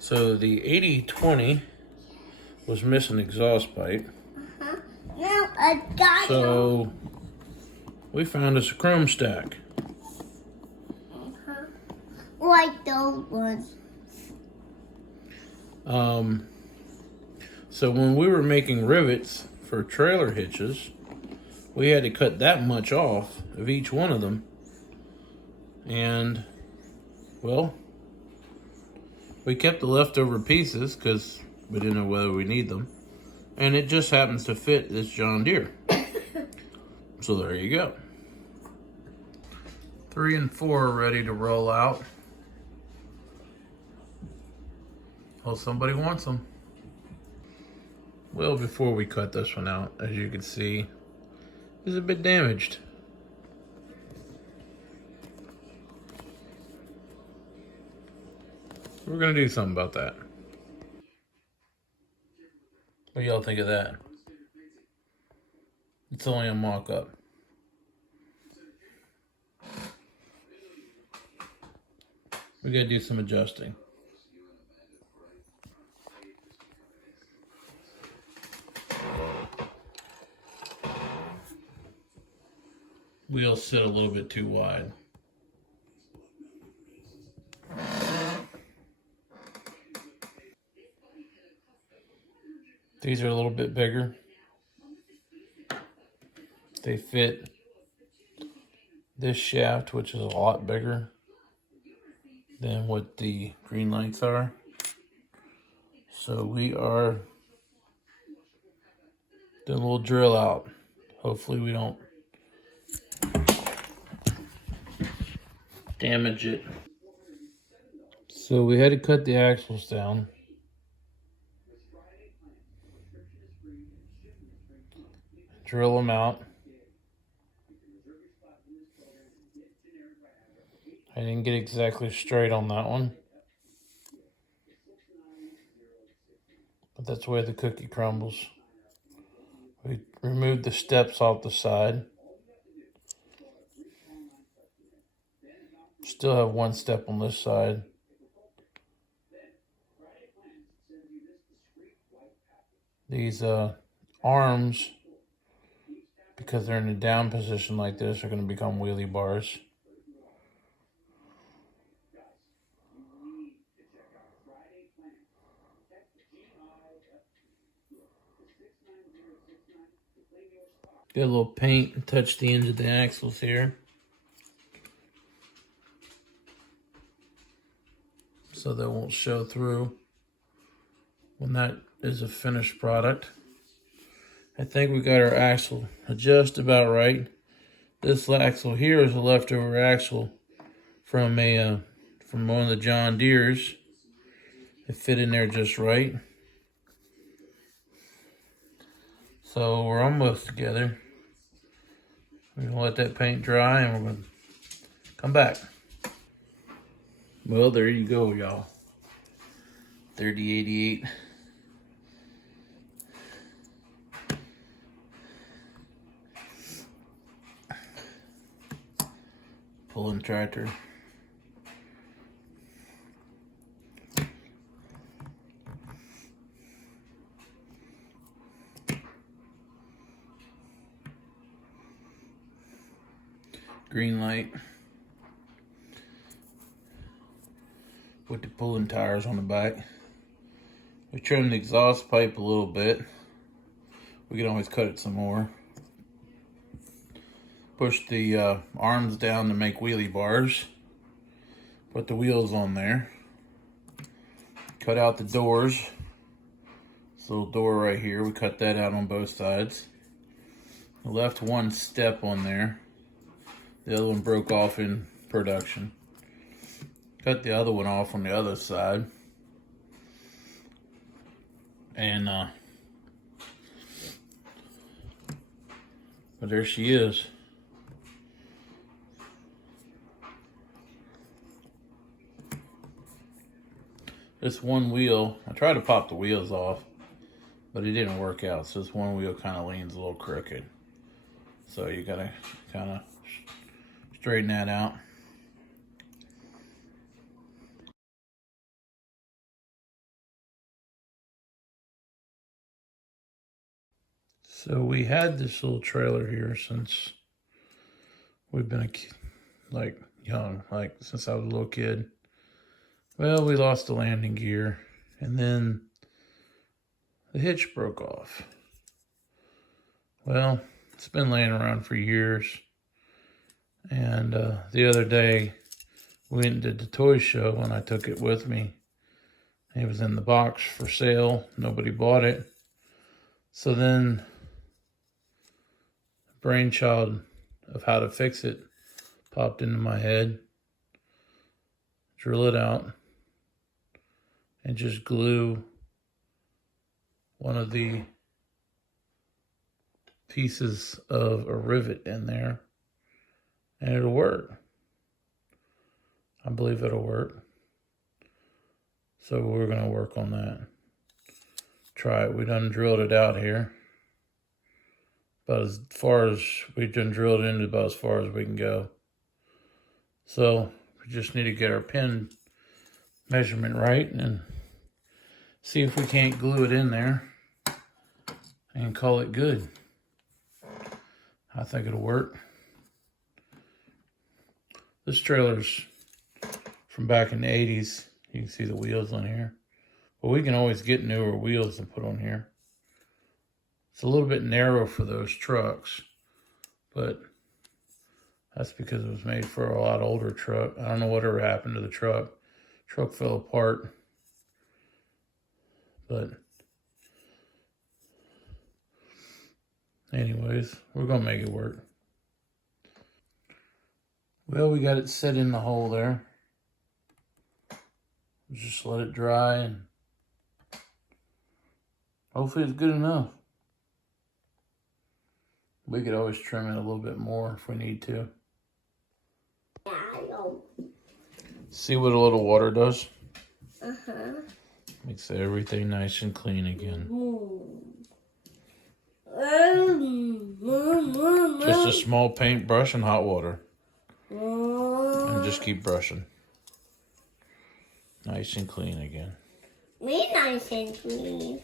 So the 8020 was missing exhaust pipe. Now I got So we found us a chrome stack. like those ones. So when we were making rivets for trailer hitches, we had to cut that much off of each one of them. And, well, we kept the leftover pieces because we didn't know whether we need them. And it just happens to fit this John Deere. So there you go. 3 and 4 are ready to roll out. Well, somebody wants them. Well, before we cut this one out, as you can see, it's a bit damaged. So we're gonna do something about that. What do y'all think of that? It's only a mock-up. We gotta do some adjusting. Wheels sit a little bit too wide. These are a little bit bigger. They fit this shaft, which is a lot bigger than what the Greenlights are. So we are doing a little drill out. Hopefully we don't damage it. So we had to cut the axles down. Drill them out. I didn't get exactly straight on that one, but that's where the cookie crumbles. We removed the steps off the side. Still have one step on this side. These arms, because they're in a down position like this, are going to become wheelie bars. Get a little paint and touch the ends of the axles here, so they won't show through when that is a finished product. I think we got our axle just about right. This axle here is a leftover axle from one of the John Deeres. It fit in there just right. So we're almost together. We're gonna let that paint dry and we're gonna come back. Well, there you go, y'all. 3088. Pulling tractor. Greenlight with the pulling tires on the back. We trimmed the exhaust pipe a little bit. We can always cut it some more. Push the arms down to make wheelie bars. Put the wheels on there. Cut out the doors. This little door right here, we cut that out on both sides. I left one step on there. The other one broke off in production. Cut the other one off on the other side. And, but there she is. This one wheel, I tried to pop the wheels off, but it didn't work out. So this one wheel kind of leans a little crooked. So you gotta kind of straighten that out. So we had this little trailer here since we've been young, like since I was a little kid. Well, we lost the landing gear, and then the hitch broke off. Well, it's been laying around for years, and the other day we went and did the toy show, and I took it with me. It was in the box for sale. Nobody bought it. So then the brainchild of how to fix it popped into my head. Drill it out and just glue one of the pieces of a rivet in there, and it'll work. I believe it'll work. So we're going to work on that. Try it. We done drilled it out here. About as far as we've done drilled into, about as far as we can go. So we just need to get our pin measurement right and see if we can't glue it in there and call it good. I think it'll work. This trailer's from back in the 80s. You can see the wheels on here. But we can always get newer wheels and put on here. It's a little bit narrow for those trucks, but that's because it was made for a lot older truck. I don't know whatever happened to the truck. Truck fell apart. But anyways, we're going to make it work. Well, we got it set in the hole there. Just let it dry and hopefully it's good enough. We could always trim it a little bit more if we need to. See what a little water does? Makes everything nice and clean again. Just a small paintbrush and hot water. And just keep brushing. Nice and clean again. Me nice and clean.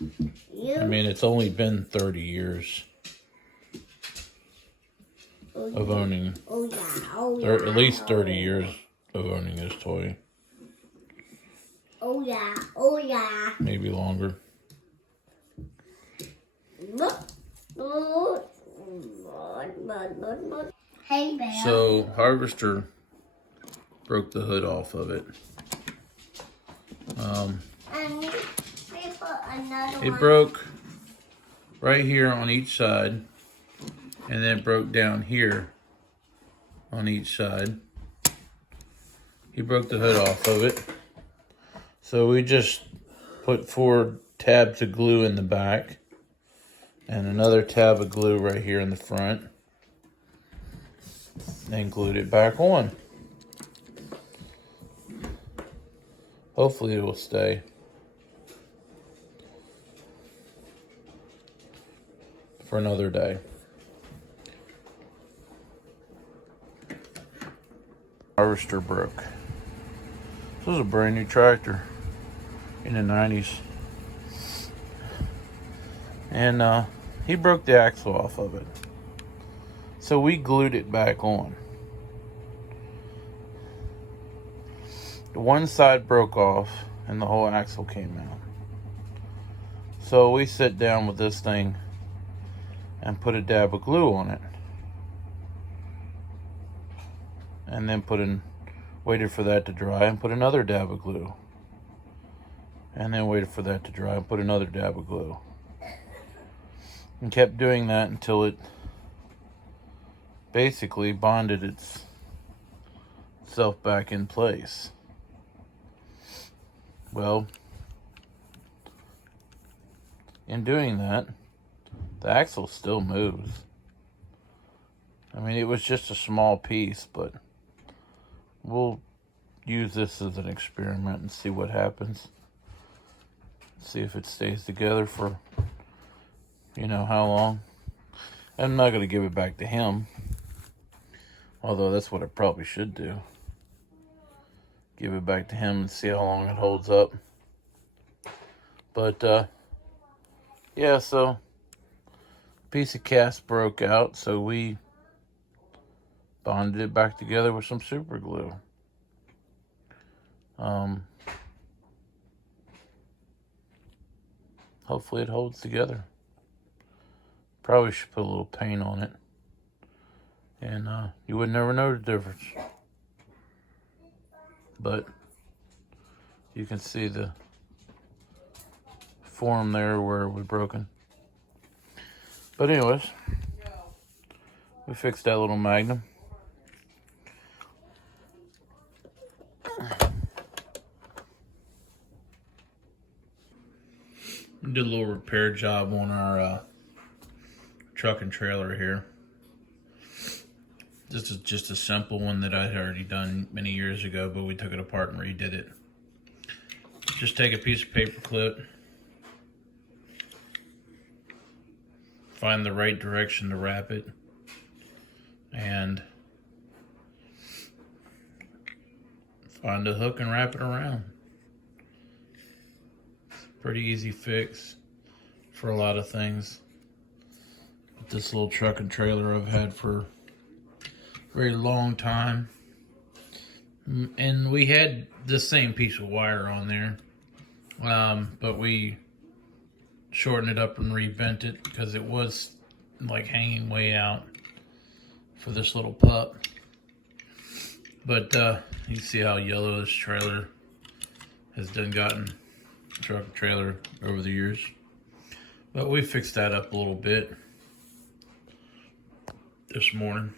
I mean, it's only been 30 years of owning. Oh yeah, oh yeah. Or at least 30 years of owning this toy. Oh yeah, oh yeah. Maybe longer. Hey, Bear. So, Harvester broke the hood off of it. And we put another It one. broke right here on each side, and then it broke down here on each side. He broke the hood off of it. So we just put 4 tabs of glue in the back and another tab of glue right here in the front. Then glued it back on. Hopefully it will stay. For another day. Harvester broke. This was a brand new tractor in the 90s. And he broke the axle off of it. So we glued it back on. The one side broke off and the whole axle came out. So we sit down with this thing and put a dab of glue on it. And then waited for that to dry and put another dab of glue. And then waited for that to dry and put another dab of glue. And kept doing that until it basically bonded itself back in place. Well, in doing that, the axle still moves. I mean, it was just a small piece, but we'll use this as an experiment and see what happens. See if it stays together for, you know, how long. I'm not going to give it back to him. Although that's what I probably should do. Give it back to him and see how long it holds up. But, yeah, so piece of cast broke out, so we bonded it back together with some super glue. Hopefully it holds together. Probably should put a little paint on it, and you would never know the difference. But you can see the form there where it was broken. But anyways, we fixed that little magnum. Did a little repair job on our truck and trailer here. This is just a simple one that I had already done many years ago, but we took it apart and redid it. Just take a piece of paper clip, find the right direction to wrap it, and find a hook and wrap it around. It's a pretty easy fix for a lot of things. But this little truck and trailer I've had for a very long time. And we had the same piece of wire on there, but we shortened it up and rebent it because it was like hanging way out for this little pup. But you can see how yellow this trailer has gotten, truck and trailer, over the years. But we fixed that up a little bit this morning.